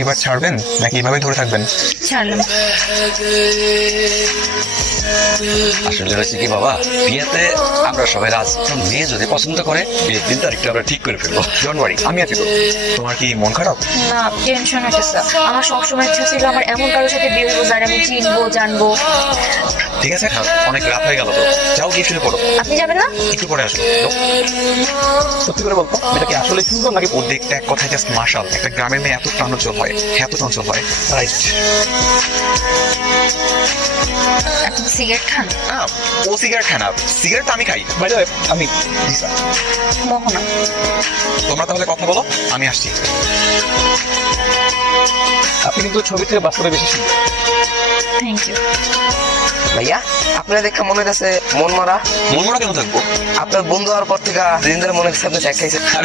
এবার ছাড়বেন? নাকি এভাবে ধরে থাকবেন? ছাড়লাম। আসলে হয়েছে কি বাবা? বিয়েতে আমরা সবাই রাজ মেয়ে যদি পছন্দ করে বিয়ের দিন তারিখটা আমরা ঠিক করে ফেলব। ডোন্ট ওয়ারি আমি আছি তো। তোমার কি মন খারাপ? না টেনশন হইতেছে আমার সবসময় ইচ্ছা ছিল আমার এমন কারোর সাথে বিয়ে হব যার আমি চিনবো জানব। ঠিক আছে অনেক রাত হয়ে গেল তো। যাও গিয়ে শুয়ে পড়ো। আপনি যাবেন না? একটু পরে আসো যাও। সত্যি করে বলতো এটা কি আসলে সুন্দর নাকি দেখতে এক কথায় জাস্ট মার্শাল একটা গ্রামের মেয়ে এত প্রাণোজ্জ্বল হয় এত চঞ্চল হয়। রাইট সিগারেট খান? না ও সিগারেট খায় না। সিগারেট তো আমি খাই। বাই দ্য আমি মোহনা। তোমরা তাহলে কথা বলো আমি আসছি। আপনি কিন্তু ছবি থেকে বাস্তবে বেশি সুন্দর। থ্যাংক ইউ ভাইয়া? আপনার দেখে মনে হচ্ছে মন মারা মন মরা কেন থাকব? আপনার বন্ধু হওয়ার পর থেকে দিন ধরে মনে হচ্ছে আপনি আরে